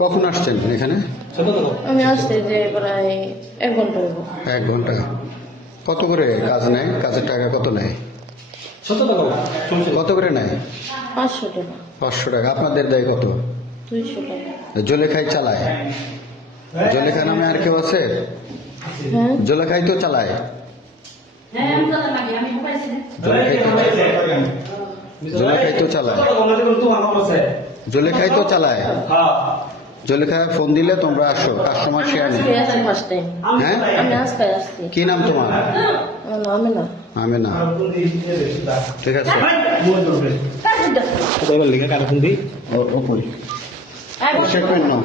কখন আসছেন এখানে? আমি আসতে যে প্রায় 1 ঘন্টা হলো। 1 ঘন্টা। কত করে কাজ নেয়? কাজের টাকা কত নেয়? কত করে নেয়? 500 টাকা। 500 টাকা। আপনাদের দেয় কত? 200 টাকা। জলেখাই চালায়? জলেখা নামে আর কেউ আছে? হ্যাঁ, জলেখাই তো চালায়। জলেখাই তো চালায়। জলেখাই তো চালায়। জলেখায় ফোন দিলে তোমরা আসো, কাস্টমার শেয়ার নেই। আজকে আসছি ফার্স্ট টাইম। হ্যাঁ, আমি আজকে আসছি। কি নাম তোমার? আমার নাম আমেনা। আমেনা। ঠিক আছে। ওপরে সেটমেন্ট নাও।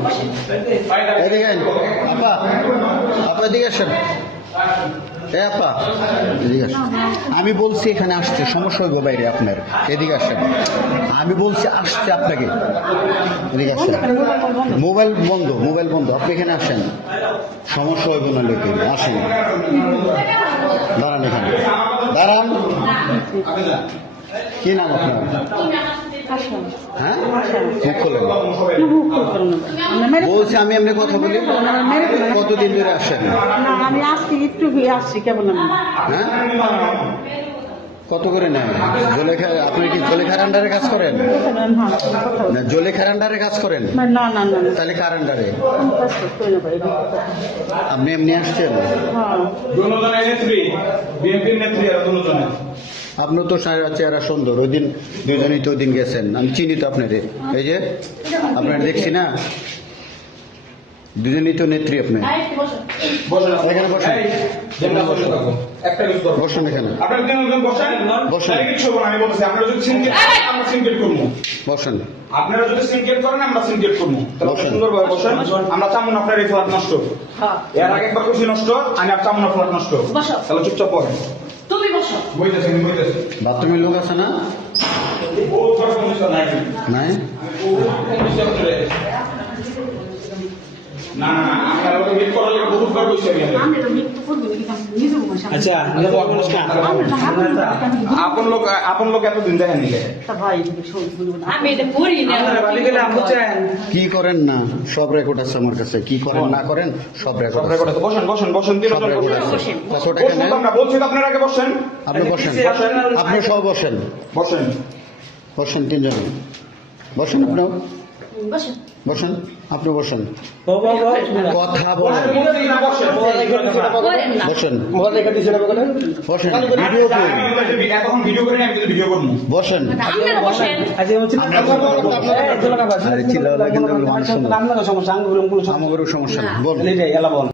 এদিকে আইন। আপা, আপা এদিকে আসেন। এ আপা এদিকে আসেন। আমি বলছি এখানে আসছে, সমস্যা হইব বাইরে আপনার। এদিকে আসেন। আমি বলছি আসছে আপনাকে। এদিকে আসেন। মোবাইল বন্ধ, মোবাইল বন্ধ। আপনি এখানে আসেন, সমস্যা হইব না লোকে। আসেন, দাঁড়ান এখানে, দাঁড়ান। কি নাম আপনার? হ্যাঁ, মুখ খোলেন। বলছি আমি এমনি কথা বলি। কতদিন ধরে আসেন? আমি আজকে একটু আসছি কেবল। হ্যাঁ, কত করে নেয়? জলেখা, আপনি কি জলেখার আন্ডারে কাজ করেন? না, জলেখার আন্ডারে কাজ করেন? না না না, তাহলে কার আন্ডারে? আপনি এমনি আসছেন? আপনি তো চেহারা সুন্দর। ওই দিন দুজনেই তো ওই দিন গেছেন, আমি চিনি তো আপনাদের। এই যে আপনার দেখছি না, দুজনেই তো নেত্রী আপনি। এখানে বসেন, বসুন এখানে, বসেন। আপনারা যদি সিনকেট করেন আমরা সিনকেট করবো, সুন্দরভাবে বসেন। আমরা চামুন আপনার এই ফ্ল্যাট নষ্ট। এর আগে একবার খুশি নষ্ট, আমি আর চামুন ফ্ল্যাট নষ্ট। তাহলে চুপচাপ পড়েন। তুমি বসো। বইতেছেন বইতেছেন। বাথরুমের লোক আছে না? নাই। না না, আপনারা লোকে মিট করার লেগে বহুতবার বসে আমি। আচ্ছা, আপন লোক এতদিন দেখেন নিলে আমি এটা করি না। কি করেন না সব রেকর্ড আছে আমার কাছে। কি করেন না করেন সব রেকর্ড আছে। বসেন বসেন বসেন, সব রেকর্ড আছে। কত টাকা নেন? আমরা বলছি তো আপনার আগে বসেন। আপনি বসেন, আপনি সব বসেন, বসেন বসেন তিনজনে বসেন। আপনিও বসো। বসেন, আপনি বসেন, বাবা কথা বলেন। করেন না। বসেন, বসেন, ভিডিও করি। এখন ভিডিও করে আমি কিন্তু ভিডিও করবো। বসেন। আপনারা বসেন। আরে চিল্লাও না কিন্তু মানুষ শুনবে। সমস্যা আমাদেরও সমস্যা নেই। বল। বল